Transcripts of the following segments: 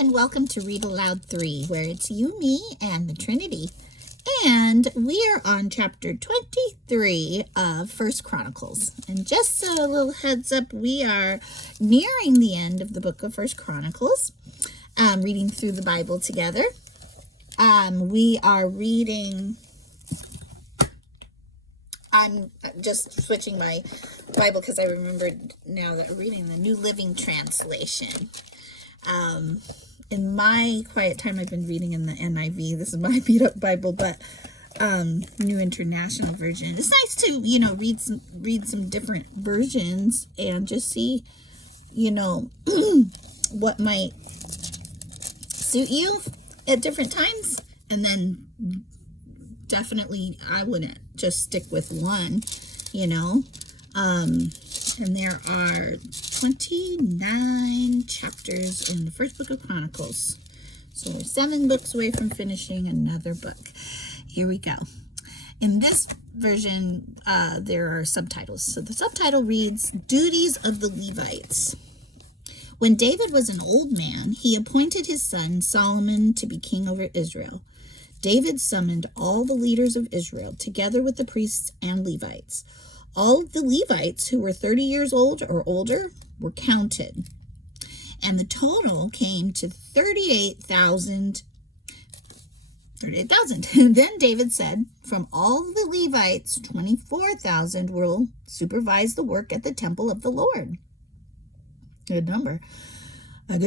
and welcome to Read Aloud 3, where it's you, me, and the Trinity. And we are on chapter 23 of First Chronicles. And just a little heads up, we are nearing the end of the book of First Chronicles, reading through the Bible together. We are reading... I'm just switching my Bible because I remembered now that I'm reading the New Living Translation. In my quiet time, I've been reading in the NIV. This is my beat up Bible, but New International Version. It's nice to, read some different versions and just see, what might suit you at different times. And then definitely I wouldn't just stick with one, and there are 29 chapters in the first book of Chronicles. So we're 7 books away from finishing another book. Here we go. In this version, there are subtitles. So the subtitle reads, Duties of the Levites. When David was an old man, he appointed his son Solomon to be king over Israel. David summoned all the leaders of Israel, together with the priests and Levites. All of the Levites who were 30 years old or older were counted, and the total came to 38,000. And then David said, from all the Levites, 24,000 will supervise the work at the temple of the Lord. A good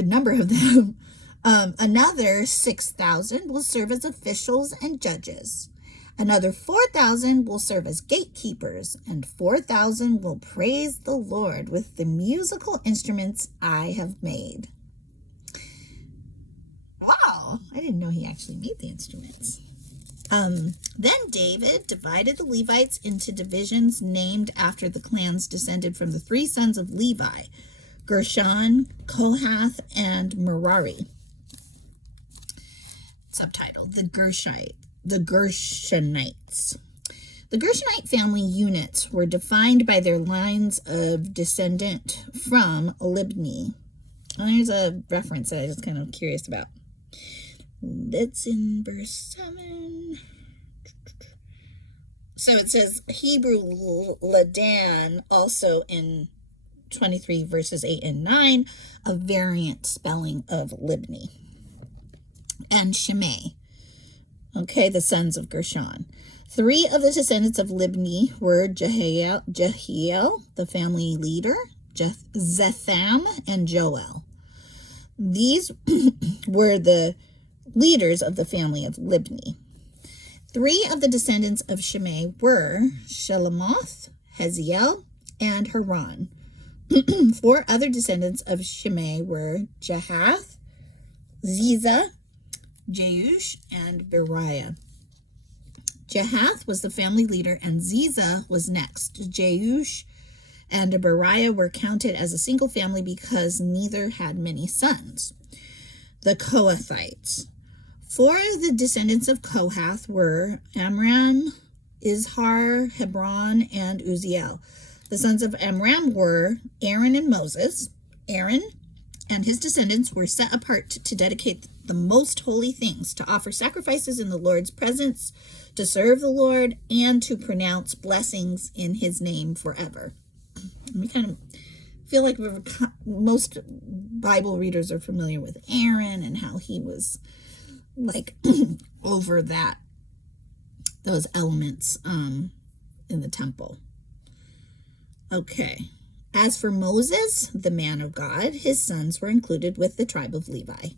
number of them. Another 6,000 will serve as officials and judges. Another 4,000 will serve as gatekeepers, and 4,000 will praise the Lord with the musical instruments I have made. Wow, I didn't know he actually made the instruments. Then David divided the Levites into divisions named after the clans descended from the 3 sons of Levi, Gershon, Kohath, and Merari. Subtitle, The Gershonites. The Gershonite family units were defined by their lines of descendant from Libni. Well, there's a reference that I'm just kind of curious about. That's in verse 7. So it says Hebrew Ladan, also in 23 verses 8 and 9, a variant spelling of Libni. And Shimei. Okay, the sons of Gershon. 3 of the descendants of Libni were Jehiel, the family leader, Zetham, and Joel. These were the leaders of the family of Libni. 3 of the descendants of Shimei were Shelomoth, Haziel, and Haran. 4 other descendants of Shimei were Jahath, Ziza, Jeush, and Beriah. Jahath was the family leader, and Ziza was next. Jeush and Beriah were counted as a single family because neither had many sons. The Kohathites. 4 of the descendants of Kohath were Amram, Izhar, Hebron, and Uzziel. The sons of Amram were Aaron and Moses. Aaron and his descendants were set apart to dedicate the most holy things, to offer sacrifices in the Lord's presence, to serve the Lord, and to pronounce blessings in his name forever. We kind of feel like most Bible readers are familiar with Aaron and how he was like over those elements in the temple. Okay. As for Moses, the man of God, his sons were included with the tribe of Levi.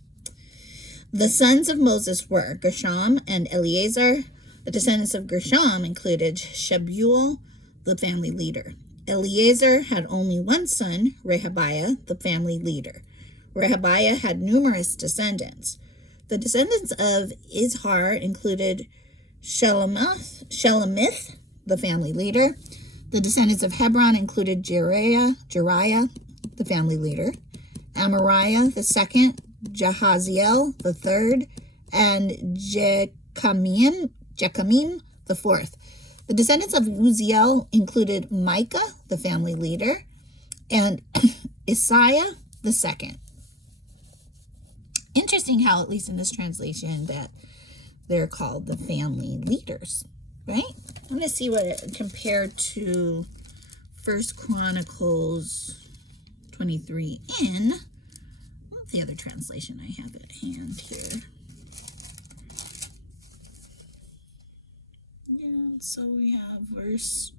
The sons of Moses were Gershom and Eleazar. The descendants of Gershom included Shebuel, the family leader. Eleazar had only one son, Rehabiah, the family leader. Rehabiah had numerous descendants. The descendants of Izhar included Shelomith, the family leader. The descendants of Hebron included Jeriah, the family leader, Amariah the second, Jahaziel the third, and Jechamim the fourth. The descendants of Uzziel included Micah, the family leader, and Isaiah the second. In interesting how, at least in this translation, that they're called the family leaders, right? I'm going to see what it compared to First Chronicles 23 in, what's the other translation I have at hand here? Yeah, so we have verse,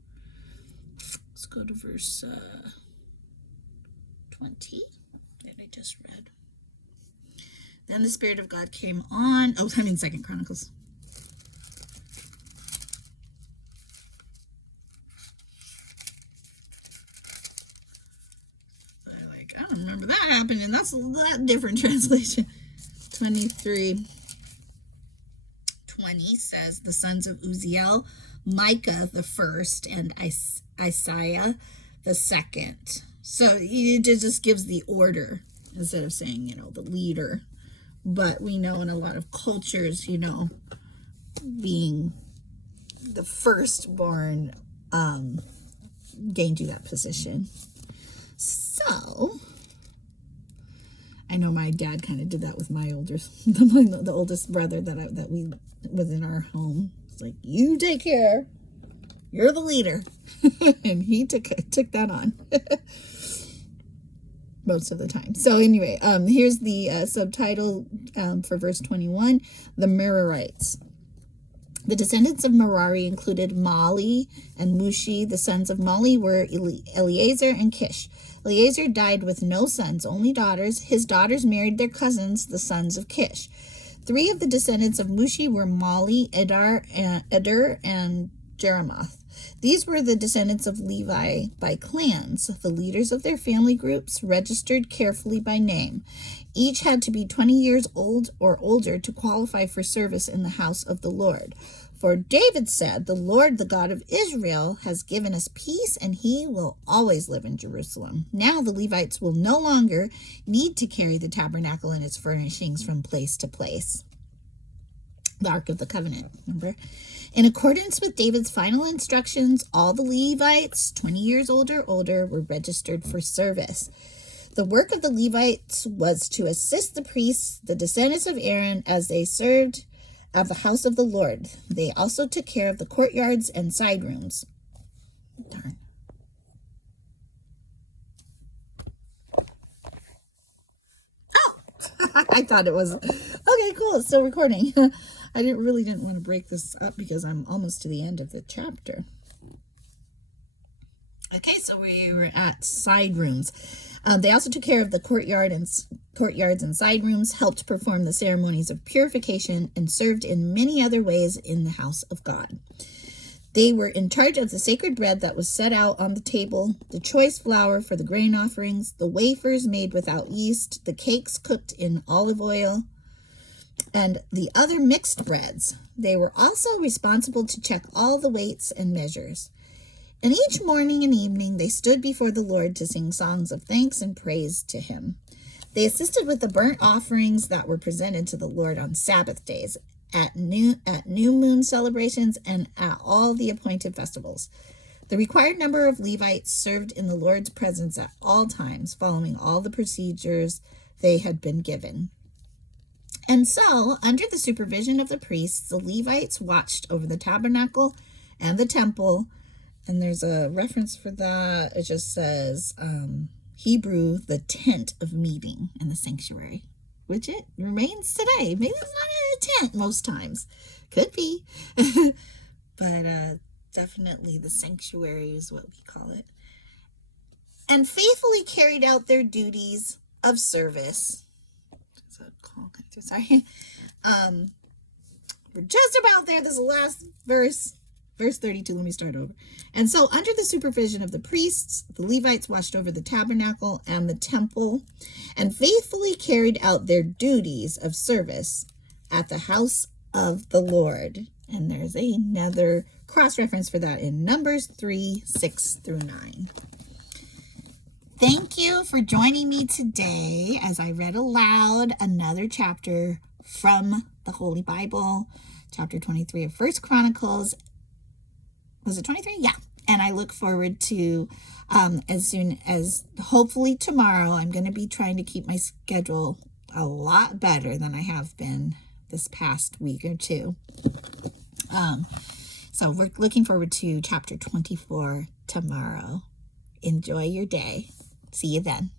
let's go to verse 20 that I just read. Then the Spirit of God came on, Second Chronicles. I don't remember that happening. That's a lot different translation. 23:20 says, the sons of Uzziel, Micah the first, and Isaiah the second. So it just gives the order instead of saying, the leader. But we know in a lot of cultures, being the firstborn gained you that position. So, I know my dad kind of did that with my the oldest brother that we was in our home. It's like, you take care, you're the leader, and he took that on most of the time. So anyway, here's the subtitle for verse 21: the Merarites. The descendants of Merari included Mali and Mushi. The sons of Mali were Eleazar and Kish. Eleazar died with no sons, only daughters. His daughters married their cousins, the sons of Kish. 3 of the descendants of Mushi were Mali, Eder, and Jeremoth. These were the descendants of Levi by clans, the leaders of their family groups, registered carefully by name. Each had to be 20 years old or older to qualify for service in the house of the Lord. For David said, the Lord, the God of Israel, has given us peace, and he will always live in Jerusalem. Now the Levites will no longer need to carry the tabernacle and its furnishings from place to place. The Ark of the Covenant, remember? In accordance with David's final instructions, all the Levites, 20 years old or older, were registered for service. The work of the Levites was to assist the priests, the descendants of Aaron, as they served at the house of the Lord. They also took care of the courtyards and side rooms. Darn. Oh! I thought it was... Okay, cool. It's still recording. I didn't want to break this up because I'm almost to the end of the chapter. Okay, so we were at side rooms. They also took care of the courtyards and side rooms, helped perform the ceremonies of purification, and served in many other ways in the house of God. They were in charge of the sacred bread that was set out on the table, the choice flour for the grain offerings, the wafers made without yeast, the cakes cooked in olive oil, and the other mixed breads. They were also responsible to check all the weights and measures. And each morning and evening they stood before the Lord to sing songs of thanks and praise to him. They assisted with the burnt offerings that were presented to the Lord on Sabbath days, at new moon celebrations, and at all the appointed festivals. The required number of Levites served in the Lord's presence at all times, following all the procedures they had been given. And so, under the supervision of the priests, the Levites watched over the tabernacle and the temple. And there's a reference for that. It just says, Hebrew, the tent of meeting in the sanctuary, which it remains today. Maybe it's not in a tent most times. Could be. But definitely the sanctuary is what we call it. And faithfully carried out their duties of service. Sorry. We're just about there. This is the last verse. Verse 32, let me start over. And so under the supervision of the priests, the Levites watched over the tabernacle and the temple and faithfully carried out their duties of service at the house of the Lord. And there's another cross-reference for that in Numbers 3:6-9. Thank you for joining me today as I read aloud another chapter from the Holy Bible, chapter 23 of First Chronicles. Was it 23? Yeah. And I look forward to, as soon as, hopefully tomorrow, I'm going to be trying to keep my schedule a lot better than I have been this past week or two. So we're looking forward to chapter 24 tomorrow. Enjoy your day. See you then.